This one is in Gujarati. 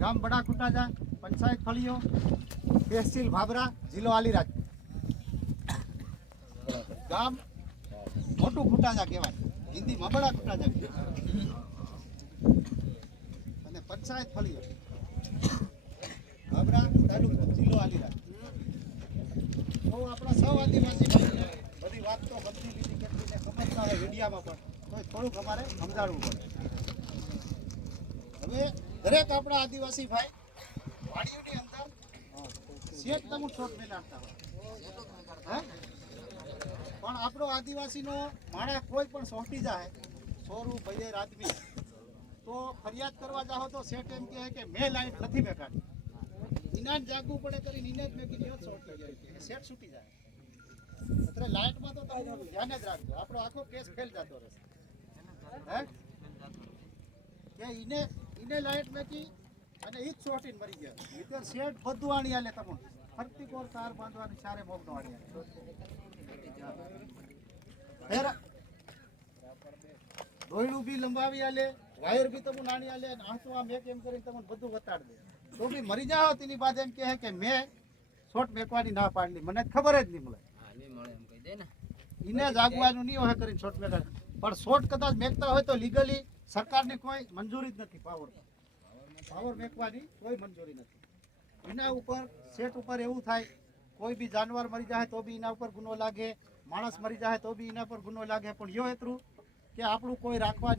ગામ બડા કુટાજા, પંચાયત ફળીઓ, તહેસીલ ભાભરા, જિલ્લો આલીરાજ. ગામ મોટું કુટાજા કહેવાય, હિન્દીમાં બડા કુટાજા અને પંચાયત ફળીઓ, ભાભરા તાલુકો, જિલ્લો આલીરાજ. તો આપણા સૌ આદિવાસી ભાઈને બધી વાત તો બધી લીધી કેટલીને સમજતા હોય વિડીયામાં પણ, તો થોડુંક અમારે સમજાવવું પડે. હવે દરેક આપણા આદિવાસી ભાઈ વાડીઓની અંદર શેઠ તમે શોટ મેં નાખતા હોય, પણ આપણો આદિવાસીનો માણસ કોઈ પણ સોંટી જાય સોરું ભાઈ આદમી, તો ફરિયાદ કરવા જાઓ તો શેઠ એમ કહે કે મેં લાઈટ નથી બેઠાડી, ઇનાજ જાગવું પડે કરીને ઇનાજ મેં કીધી સોટી જાય કે શેઠ છૂટી જાય. એટલે લાઈટમાં તો તમે ધ્યાન જ રાખજો, આપણો આખો કેસ ફેલ જતો રહેશે. હે કે ઈને લાઈટ મેકી અને ઈ જ સોટીને મરી ગયા. ઇધર શેઠ બધું આણી આલે તમને ફરતી કોર તાર બાંધવાની સારે મોગનો આણી આલે. ફેર દોયડું બી લંબાવી આલે, વાયર બી તમને આણી આલે, અને આંસુ આ મેક એમ કરીને તમને બધું બતાડ દે. તો બી મરી જાઓ તેની બાદ એમ કહે કે મેં શોટ મેકવાની ના પાડલી, મને ખબર જ નહીં મળે. એને જાગવાનું નહીં હોય કરીને શોટ મેકાડ, પણ શોટ કદાચ મેકતા હોય તો લીગલી સરકારની કોઈ મંજૂરી જ નથી. પાવર મેકવાની કોઈ મંજૂરી નથી. એના ઉપર સેટ ઉપર એવું થાય કોઈ બી જાનવર મરી જાય તો બી એના ઉપર ગુનો લાગે, માણસ મરી જાય તો બી એના પર ગુનો લાગે, પણ યો એટલું કે આપણું કોઈ રાખવા